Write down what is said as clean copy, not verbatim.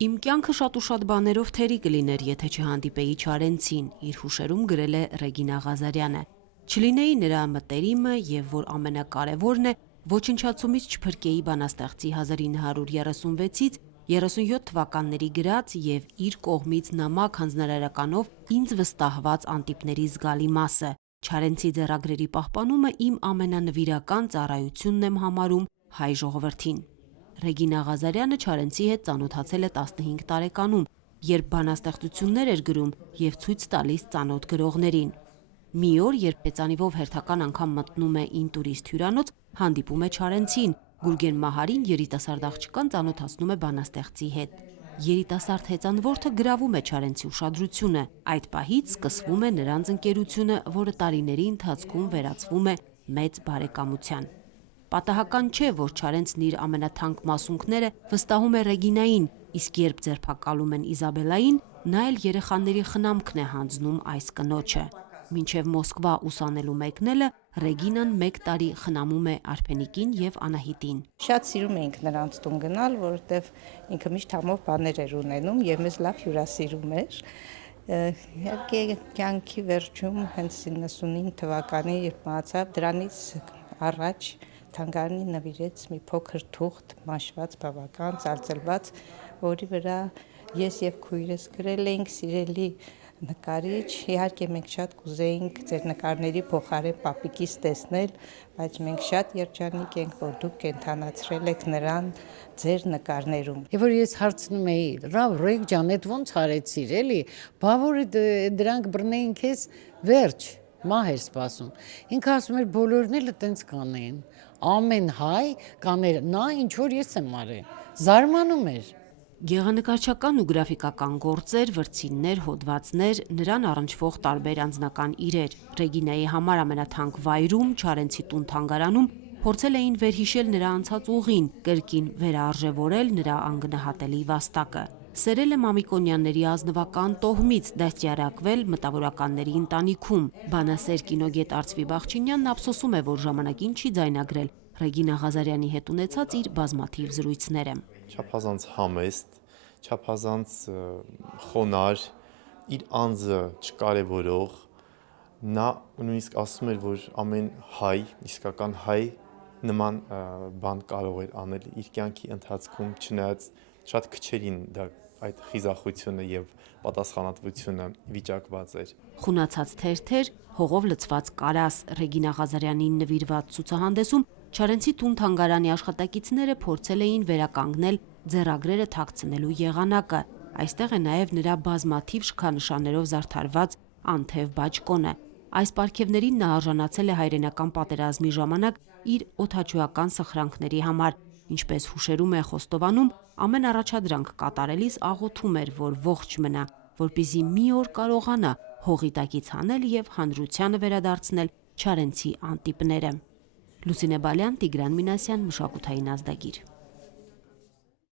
Իմ կյանքը շատ ու շատ բաներով թերի կլիներ, եթե չհանդիպեի Չարենցին, իր հուշերում գրել է Ռեգինա Ղազարյանը։ Չլինեի նրա մտերիմը եւ որ ամենակարևորն է, ոչնչացումից չփրկեի բանաստեղծի 1936-ից 37 թվականների գրած եւ իր կողմից նամակ հանձնարարականով ինձ վստահված անտիպների զգալի մասը։ Չարենցի ձեռագրերի պահպանումը իմ ամենանվիրական ծառայությունն եմ համարում հայ ժողովրդին։ Ռեգինա Ղազարյանը Չարենցի հետ ծանոթացել է 15 տարեկանում, երբ բանաստեղծություններ էր գրում եւ ցույց տալիս ծանոթ գրողներին։ Մի օր, երբ հեծանիվով հերթական անգամ մտնում է ինտուրիստ հյուրանոց, հանդիպում է Չարենցին, Գուրգեն Մահարին երիտասարդ աղջկան ծանոթացնում է բանաստեղծի հետ։ Երիտասարդ հեծանվորդը գրավում է Չարենցի ուշադրությունը։ Այդ պահից սկսվում է նրանց ընկերությունը, որը տարիների ընթացքում վերածվում է մեծ բարեկամության։ Պատահական չէ, որ Չարենցն իր ամենաթանկ մասունքները վստահում է Ռեգինային, իսկ երբ ձերբակալում են Իզաբելային, նա էլ երեխաների խնամքն է հանձնում այս կնոջը։ Մինչև Մոսկվա ուսանելու մեկնելը Ռեգինան 1 տարի խնամում է Արփենիկին եւ Անահիտին։ Շատ սիրում էինք նրանց տուն գնալ, որովհետեւ ինքը միշտ համով բաներ էր ունենում եւ մեզ լավ հյուրասիրում էր։ Իհարկե կյանքի վերջում հենց 99 թվականի երբ մահացավ, դրանից առաջ թանգարանի նվիրեց մի փոքր թուղթ, մաշված, բավական ծալծլված, որի վրա ես եւ քույրս գրել էինք սիրելի նկարիչ, իհարկե մենք շատ կուզեինք ձեր նկարների փոխարեն պապիկիս տեսնել, բայց մենք շատ երջանիկ ենք, որ դուք կենթանացրել եք նրան ձեր նկարներում։ Եվ որ ես հարցնում էի, Ռեգ ջան, այդ ոնց արեցիր, էլի, բա որ դրանք բռնեին քեզ, վերջ, մահ էր սպասում։ Ինքը ասում էր բոլորն էլ այտենց կանեն, ամեն հայ կաներ, նա ինչ որ ես եմ արել, զարմանում էր։ Գեղանկարչական ու գրաֆիկական գործեր, վրձիններ, հոդվածներ, նրան առնչվող տարբեր անձնական իրեր։ Ռեգինայի համար ամենաթանկ վայրում, Չարենցի տուն թանգարանում փորձել էին վերհիշել նրա անցած ուղին, կրկին վերարժևորել նրա անգնահատելի վաստակը։ Սերել է Մամիկոնյանների ազնվական տոհմից, դաստիարակվել մտավորականների ընտանիքում։ Բանասեր կինոգետ Արծվի Բախչինյանն ափսոսում է, որ ժամանակին չի ձայնագրել Ռեգինա Ղազարյանի հետ ունեցած իր բազմաթիվ զրույցները։ Չափազանց համեստ, չափազանց խոնար, իր անձը չկարևորող, նա նույնիսկ ասում էր, որ ամեն հայ, իսկական հայ նման բան կարող էր անել իր կյանքի ընթացքում, չնայած շատ քչերին դա այդ խիզախությունը եւ պատասխանատվությունը վիճակված էր։ Խունացած թերթեր, հողով լցված կարաս, Ռեգինա Ղազարյանին նվիրված ցուցահանդեսում Չարենցի տուն թանգարանի աշխատակիցները փորձել էին վերականգնել ձեռագրերը թաքցնելու եղանակը։ Այստեղ է նաև նրա բազմաթիվ շքանշաններով զարդարված անթև բաճկոնը։ Այս պարգևներին նա արժանացել է հայրենական պատերազմի ժամանակ իր օդաչուական սխրանքների համար, ինչպես հուշերում է խոստովանում, ամեն առաջադրանք կատարելիս աղոթում էր, որ ողջ մնա, որպեսզի մի օր կարողանա հողի տակից հանել եւ հանրությանը վերադարձնել Չարենցի անտիպները։ Լուսինե Բալյան, Տիգրան Մինասյան, մշակութային ազդագիր։